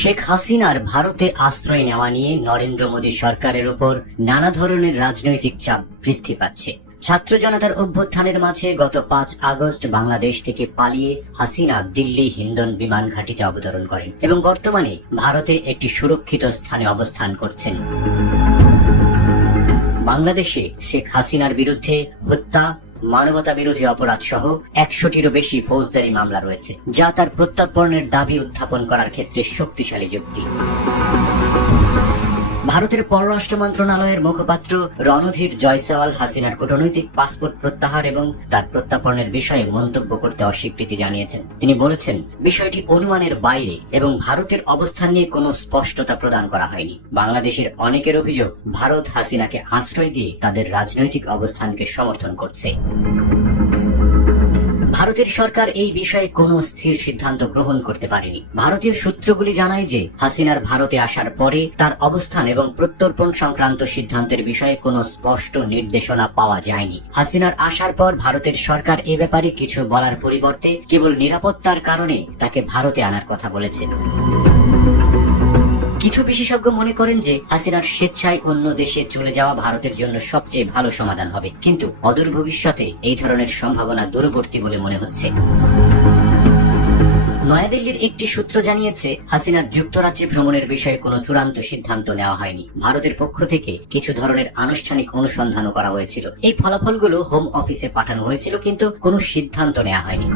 শেখ হাসিনার ভারতে আশ্রয় নেওয়া নিয়ে নরেন্দ্র মোদী সরকারের উপর নানা ধরনের রাজনৈতিক চাপ বৃদ্ধি পাচ্ছে। ছাত্র জনতার অভ্যুত্থানের মাঝে গত 5 আগস্ট বাংলাদেশ থেকে পালিয়ে হাসিনা দিল্লি হিন্দন বিমান ঘাঁটিতে অবতরণ করেন এবং বর্তমানে ভারতে একটি সুরক্ষিত স্থানে অবস্থান করছেন। বাংলাদেশে শেখ হাসিনার বিরুদ্ধে হত্যা, মানবতা বিরোধী অপরাধ সহ 100টিরও বেশি ফৌজদারি মামলা রয়েছে, যা তার প্রত্যর্পণের দাবি উত্থাপন করার ক্ষেত্রে শক্তিশালী যুক্তি। ভারতের পররাষ্ট্র মন্ত্রণালয়ের মুখপাত্র রণধীর জয়সওয়াল হাসিনার কূটনৈতিক পাসপোর্ট প্রত্যাহার এবং তার প্রত্যাপনের বিষয়ে মন্তব্য করতে অস্বীকৃতি জানিয়েছেন। তিনি বলেছেন, বিষয়টি অনুমানের বাইরে এবং ভারতের অবস্থান নিয়ে কোনো স্পষ্টতা প্রদান করা হয়নি। বাংলাদেশের অনেকের অভিযোগ, ভারত হাসিনাকে আশ্রয় দিয়ে তাদের রাজনৈতিক অবস্থানকে সমর্থন করছে। ভারতের সরকার এই বিষয়ে কোনো স্থির সিদ্ধান্ত গ্রহণ করতে পারেনি। ভারতীয় সূত্রগুলি জানায় যে হাসিনার ভারতে আসার পরে তার অবস্থান এবং প্রত্যর্পণ সংক্রান্ত সিদ্ধান্তের বিষয়ে কোনো স্পষ্ট নির্দেশনা পাওয়া যায়নি। হাসিনার আসার পর ভারতের সরকার এ ব্যাপারে কিছু বলার পরিবর্তে কেবল নিরাপত্তার কারণে তাকে ভারতে আনার কথা বলেছেন। কিছু বিশেষজ্ঞ মনে করেন যে হাসিনার স্বেচ্ছায় অন্য দেশে চলে যাওয়া ভারতের জন্য সবচেয়ে ভালো সমাধান হবে, কিন্তু অদূর ভবিষ্যতে এই ধরনের সম্ভাবনা দূরবর্তী বলে মনে হচ্ছে। নয়াদিল্লির একটি সূত্র জানিয়েছে, হাসিনার যুক্তরাজ্যে ভ্রমণের বিষয়ে কোনো চূড়ান্ত সিদ্ধান্ত নেওয়া হয়নি। ভারতের পক্ষ থেকে কিছু ধরনের আনুষ্ঠানিক অনুসন্ধানও করা হয়েছিল। এই ফলাফলগুলো হোম অফিসে পাঠানো হয়েছিল, কিন্তু কোনো সিদ্ধান্ত নেওয়া হয়নি।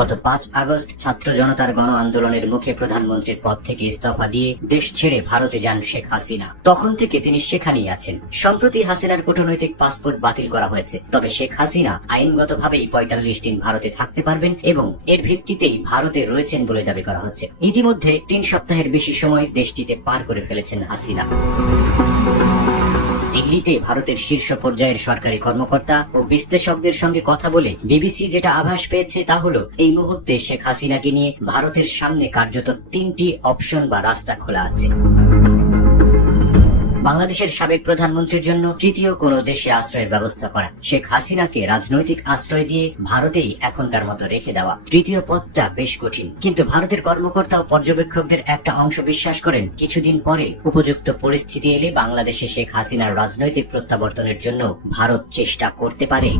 গত 5 আগস্ট ছাত্র জনতার গণ আন্দোলনের মুখে প্রধানমন্ত্রীর পদ থেকে ইস্তফা দিয়ে দেশ ছেড়ে ভারতে যান শেখ হাসিনা। তখন থেকে তিনি সেখানেই আছেন। সম্প্রতি হাসিনার কূটনৈতিক পাসপোর্ট বাতিল করা হয়েছে, তবে শেখ হাসিনা আইনগতভাবেই 45 দিন ভারতে থাকতে পারবেন এবং এর ভিত্তিতেই ভারতে রয়েছেন বলে দাবি করা হচ্ছে। ইতিমধ্যে 3 সপ্তাহের বেশি সময় দেশটিতে পার করে ফেলেছেন হাসিনা। দিল্লিতে ভারতের শীর্ষ পর্যায়ের সরকারি কর্মকর্তা ও বিশ্লেষকদের সঙ্গে কথা বলে বিবিসি যেটা আভাস পেয়েছে তা হলো, এই মুহূর্তে শেখ হাসিনাকে নিয়ে ভারতের সামনে কার্যত 3টি অপশন বা রাস্তা খোলা আছে। বাংলাদেশের সাবেক প্রধানমন্ত্রীর জন্য তৃতীয় কোনো দেশে আশ্রয়ের ব্যবস্থা করা, শেখ হাসিনাকে রাজনৈতিক আশ্রয় দিয়ে ভারতেই এখনকার মতো রেখে দেওয়া। তৃতীয় পথটা বেশ কঠিন, কিন্তু ভারতের কর্মকর্তা ও পর্যবেক্ষকদের একটা অংশ বিশ্বাস করেন, কিছুদিন পরে উপযুক্ত পরিস্থিতি এলে বাংলাদেশে শেখ হাসিনার রাজনৈতিক প্রত্যাবর্তনের জন্য ভারত চেষ্টা করতে পারে।